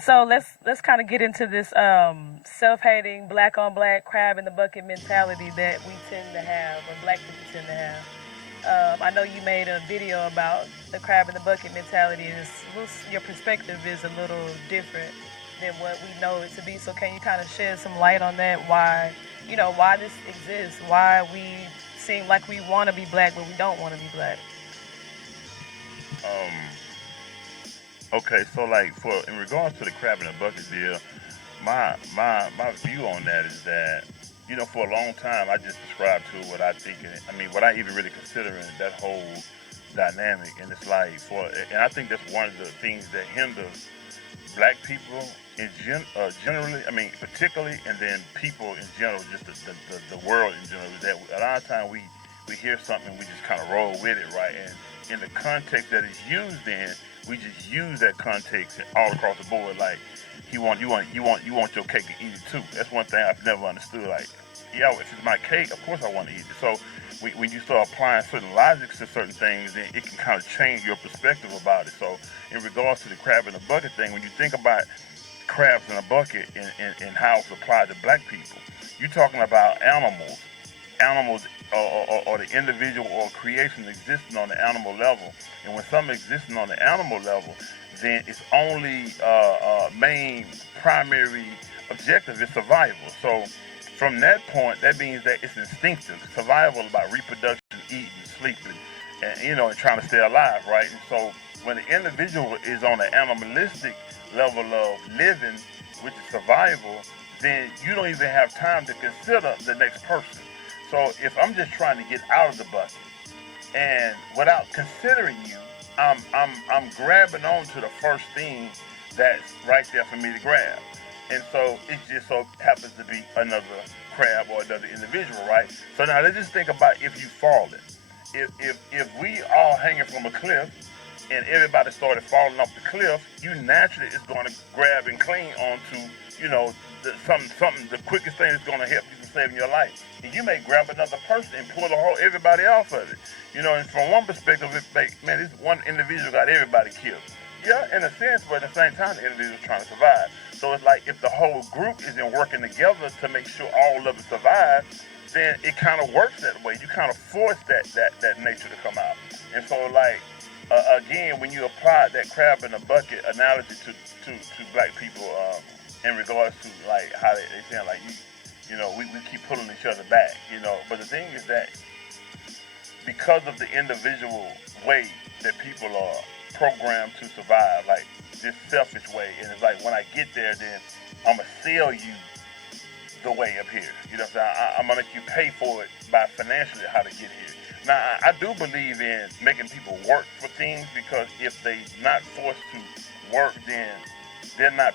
So let's kind of get into this self-hating, black on black, crab in the bucket mentality that we tend to have, or black people tend to have. I know you made a video about the crab in the bucket mentality, and your perspective is a little different than what we know it to be. So can you kind of shed some light on that? Why, why this exists? Why we seem like we want to be black, but we don't want to be black? Um, okay, so like for in regards to the crab in the bucket deal, my view on that is that for a long time I just described to what I think. I mean, what I even really consider in that whole dynamic, and it's like and I think that's one of the things that hinders black people generally. I mean, particularly, and then people in general, just the world in general. Is that a lot of time we hear something, we just kind of roll with it, right? And in the context that it's used in, we just use that context all across the board. Like you want your cake and eat it too. That's one thing I've never understood. Like, yeah, if it's my cake, of course I want to eat it. So when you start applying certain logics to certain things, then it can kind of change your perspective about it. So in regards to the crab in the bucket thing, when you think about crabs in a bucket and how it's applied to black people, you're talking about animals or the individual or creation existing on the animal level. And when something existing on the animal level, then its only main primary objective is survival. So from that point, that means that it's instinctive. Survival is about reproduction, eating, sleeping, and trying to stay alive, right? And so when the individual is on the animalistic level of living, which is survival, then you don't even have time to consider the next person. So if I'm just trying to get out of the bucket, and without considering you, I'm grabbing on to the first thing that's right there for me to grab. And so it just so happens to be another crab or another individual, right? So now let's just think about if you falling. If we all hanging from a cliff and everybody started falling off the cliff, you naturally is going to grab and cling onto, something. The quickest thing that's going to help you from saving your life. And you may grab another person and pull the whole everybody off of it. And from one perspective, it's like, man, this one individual got everybody killed. Yeah, in a sense, but at the same time, the individual's trying to survive. So it's like if the whole group isn't working together to make sure all of it survive, then it kind of works that way. You kind of force that nature to come out. And so, like, again, when you apply that crab in the bucket analogy to black people, in regards to like how they saying like we keep pulling each other back, But the thing is that because of the individual way that people are programmed to survive, like this selfish way, and it's like when I get there, then I'm gonna sell you the way up here. You know what I'm saying? I'm gonna make you pay for it by financially how to get here. Now I do believe in making people work for things because if they not forced to work, then they're not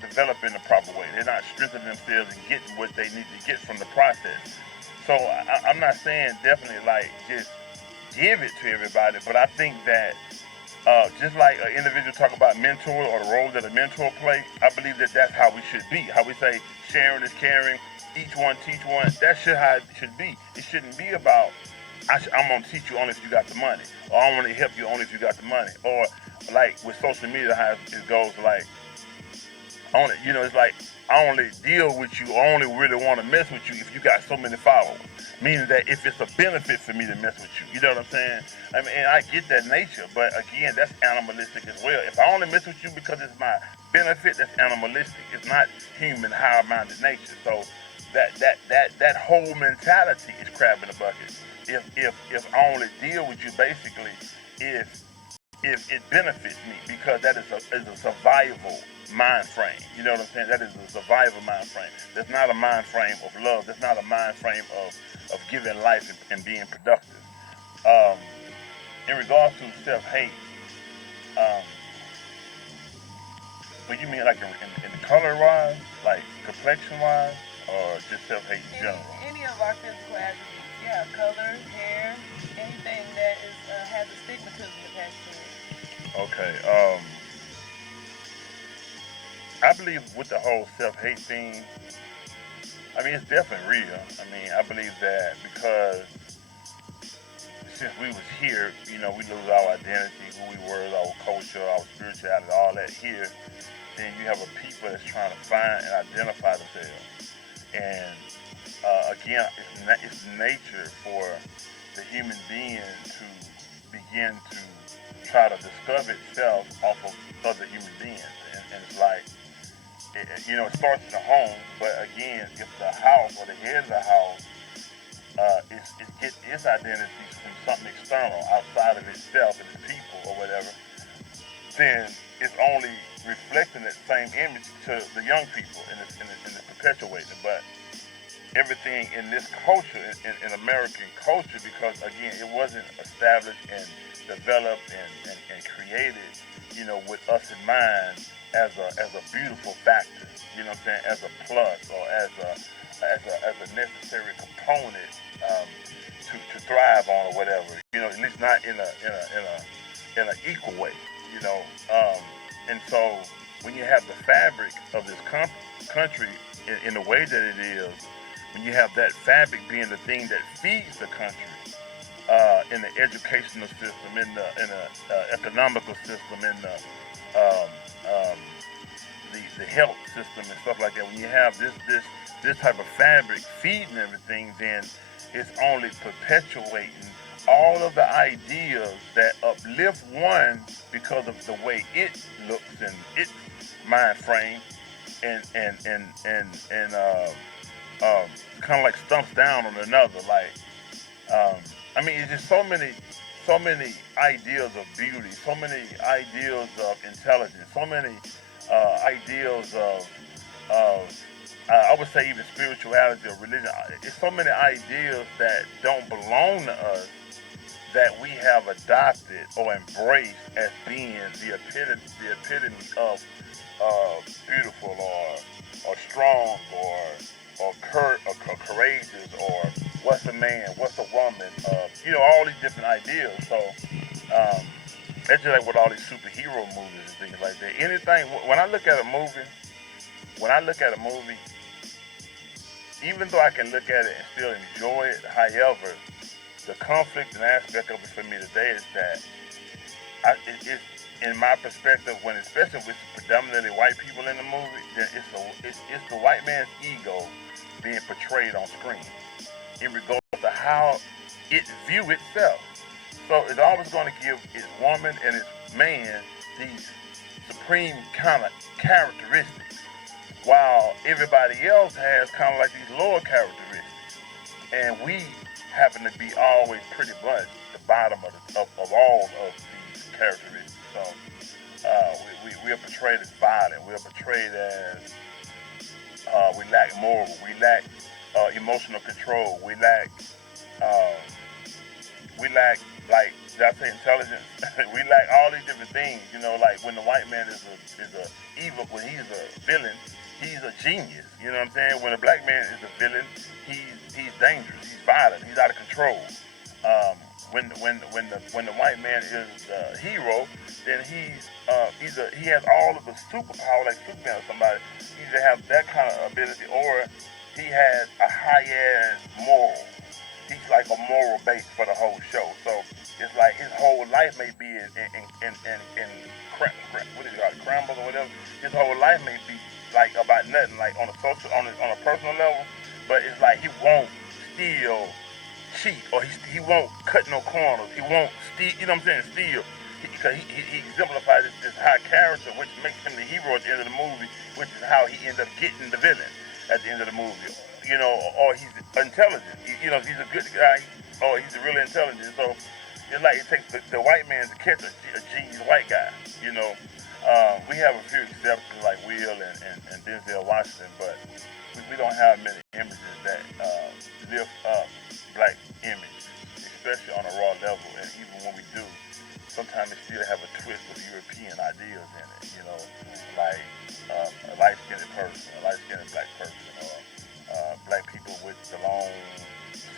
developing the proper way. They're not strengthening themselves and getting what they need to get from the process. So I'm not saying definitely like just give it to everybody, but I think that just like an individual talk about mentor or the role that a mentor play, I believe that that's how we should be. How we say sharing is caring, each one teach one. That's how it should be. It shouldn't be about I'm gonna teach you only if you got the money, or I'm gonna help you only if you got the money, or like with social media, how it goes like only it's like I only deal with you, I only really want to mess with you if you got so many followers. Meaning that if it's a benefit for me to mess with you, you know what I'm saying? I mean, and I get that nature, but again, that's animalistic as well. If I only mess with you because it's my benefit, that's animalistic. It's not human, higher-minded nature. So that whole mentality is crab in the bucket. If I only deal with you basically if if it benefits me because that is a survival mind frame. You know what I'm saying? That is a survival mind frame. That's not a mind frame of love. That's not a mind frame of giving life and being productive. Um, in regards to self hate, um, what you mean like in the color wise, like complexion wise, or just self hate in Any general? any of our physical attributes, yeah, color, hair, anything that is has a stigmatism attached to it. Okay. I believe with the whole self hate thing, I mean, it's definitely real. I mean, I believe that because since we was here, we lose our identity, who we were, our culture, our spirituality, all that here. then you have a people that's trying to find and identify themselves. And again, it's nature for the human being to begin to try to discover itself off of other human beings. And it's like, it starts in the home, but again, if the house or the head of the house it gets its identity from something external outside of itself and its people or whatever, then it's only reflecting that same image to the young people and it's perpetuating it. But everything in this culture, in American culture, because again, it wasn't established and developed and created, with us in mind as a beautiful factor, what I'm saying, as a plus or as a necessary component to thrive on or whatever, at least not in an equal way, you know. And so when you have the fabric of this country in the way that it is, when you have that fabric being the thing that feeds the country, in the educational system, in the economical system, in um, um, the health system and stuff like that. When you have this type of fabric feeding everything, then it's only perpetuating all of the ideas that uplift one because of the way it looks and its mind frame, and kind of like stumps down on another. Like, I mean, it's just so many ideas of beauty, so many ideas of intelligence, so many ideas of I would say even spirituality or religion. It's so many ideas that don't belong to us that we have adopted or embraced as being the epitome of beautiful or strong or courageous or what's a man, what's a woman, all these different ideas. So it's just like with all these superhero movies and things like that. Anything when I look at a movie, even though I can look at it and still enjoy it, however, the conflict and aspect of it for me today is that it's in my perspective, when especially with predominantly white people in the movie, then it's the white man's ego being portrayed on screen in regards to how it view itself. So it's always going to give its woman and its man these supreme kind of characteristics, while everybody else has kind of like these lower characteristics, and we happen to be always pretty much the bottom of all of these characteristics. So we are portrayed as violent. We are portrayed as we lack moral. We lack emotional control. Um, we lack, like, did I say intelligence? We lack all these different things. Like when the white man is a evil, when he's a villain, he's a genius. You know what I'm saying? When a black man is a villain, he's dangerous. He's violent. He's out of control. When the white man is the hero, then he has all of the superpower, like Superman or somebody. He either has that kind of ability, or he has a high ass moral. He's like a moral base for the whole show. So it's like his whole life may be in what do you call it, crumble or whatever. His whole life may be like about nothing, like on a personal level. But it's like he won't steal, cheat, or he won't cut no corners. He won't steal. You know what I'm saying? Steal. Because he exemplifies this high character, which makes him the hero at the end of the movie, which is how he ends up getting the villain at the end of the movie. Or he's intelligent. He's a good guy, or he's really intelligent. So it's like it takes the white man to catch a genius white guy. We have a few exceptions like Will and Denzel Washington, but we don't have many images that lift up black images, especially on a raw level. And even when we do, sometimes it still have a twist of European ideas in it. Like a light-skinned person, a light-skinned black person, or black people with the long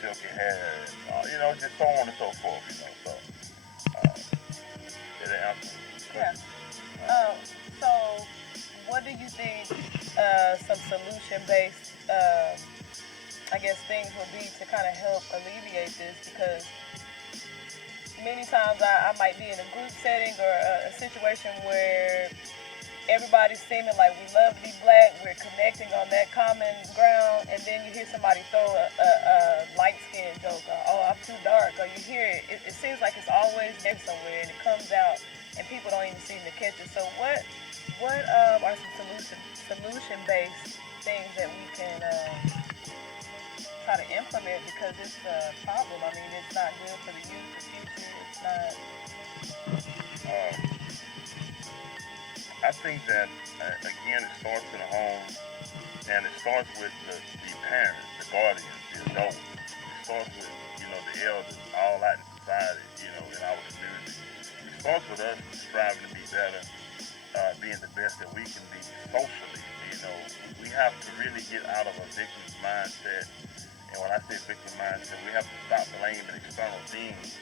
silky hair, and just so on and so forth. So did I answer the Yeah. question? So, what do you think some solution-based, I guess, things would be to kind of help alleviate this? Because many times I might be in a group setting or a situation where everybody's seeming like we love to be black, we're connecting on that common ground, and then you hear somebody throw a light skin joke, or, oh, I'm too dark, or you hear it seems like it's always there somewhere, and it comes out, and people don't even seem to catch it. So what are some solution based things that we can try to implement, because it's a problem. I mean, it's not good for the youth, the future. It's not. Um, I think that again, it starts in the home, and it starts with the parents, the guardians, the adults. It starts with the elders, all out in society, in our community. It starts with us striving to be better, being the best that we can be socially. We have to really get out of a victim's mindset. And when I say victim mindset, we have to stop blaming external things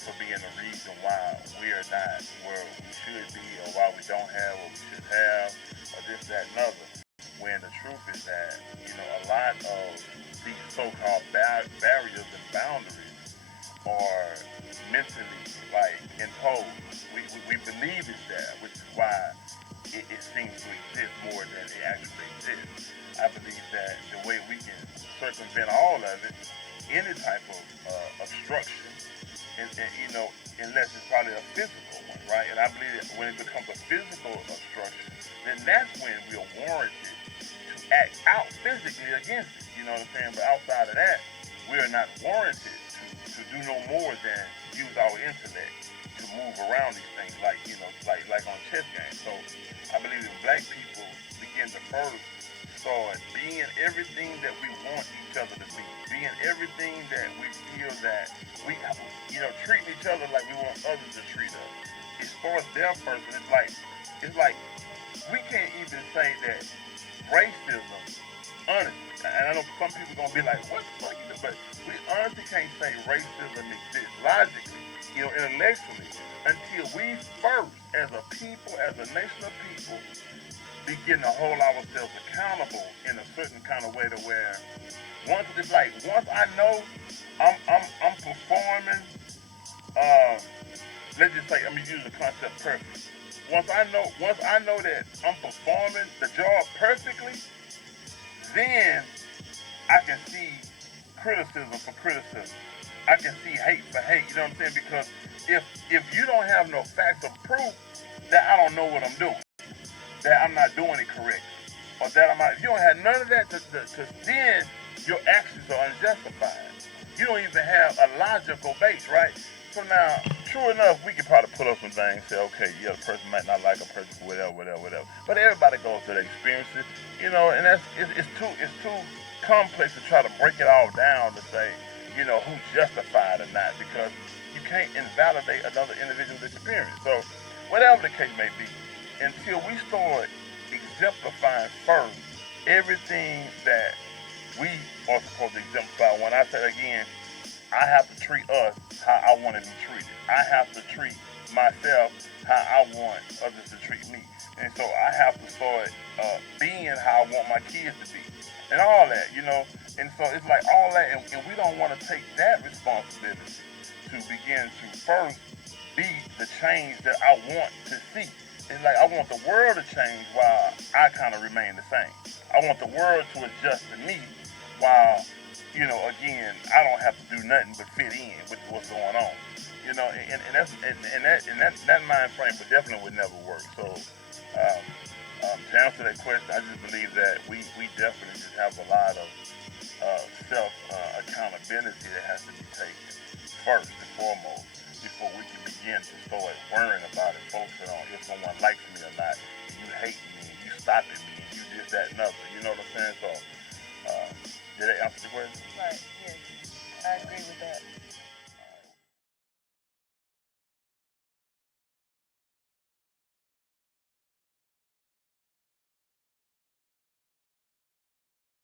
for being the reason why we are not where we should be, or why we don't have what we should have, or this, that, and other. When the truth is that, a lot of these so-called barriers and boundaries are mentally, imposed. We believe it's there, which is why it seems to exist more than it actually exists. I believe that the way we can circumvent all of it, any type of obstruction, unless it's probably a physical one, right? And I believe that when it becomes a physical obstruction, then that's when we're warranted to act out physically against it. You know what I'm saying? But outside of that, we are not warranted to do no more than use our intellect to move around these things, like on chess games. So I believe if black people begin to first start being everything that we want each other to be, being everything that we feel that we, treating each other like we want others to treat us. It starts there first, and it's like we can't even say that racism, honestly, and I know some people gonna be like, what the fuck is this? But we honestly can't say racism exists logically, intellectually, until we first, as a people, as a nation of people, begin to hold ourselves accountable in a certain kind of way to where once I know I'm performing, let's just say, I'm gonna use the concept perfect. Once I know that I'm performing the job perfectly, then I can see criticism for criticism. I can see hate for hate. You know what I'm saying? Because if you don't have no facts of proof that I don't know what I'm doing, that I'm not doing it correctly, or that if you don't have none of that, then your actions are unjustified. You don't even have a logical base, right? So now, true enough, we can probably put up some things, say, okay, yeah, the person might not like a person, whatever. But everybody goes through their experiences, and it's too complex to try to break it all down to say, who's justified or not, because you can't invalidate another individual's experience. So, whatever the case may be, until we start exemplifying first everything that we are supposed to exemplify. When I say again, I have to treat us how I want to be treated. I have to treat myself how I want others to treat me. And so I have to start being how I want my kids to be. And all that, And so it's like all that, and we don't want to take that responsibility to begin to first be the change that I want to see. It's like I want the world to change while I kind of remain the same. I want the world to adjust to me while, again, I don't have to do nothing but fit in with what's going on. That mind frame would never work. So to answer that question, I just believe that we definitely just have a lot of self accountability that has to be taken first and foremost before we can begin to start worrying about it, focusing on if someone likes me or not, you hate me, you stopping me,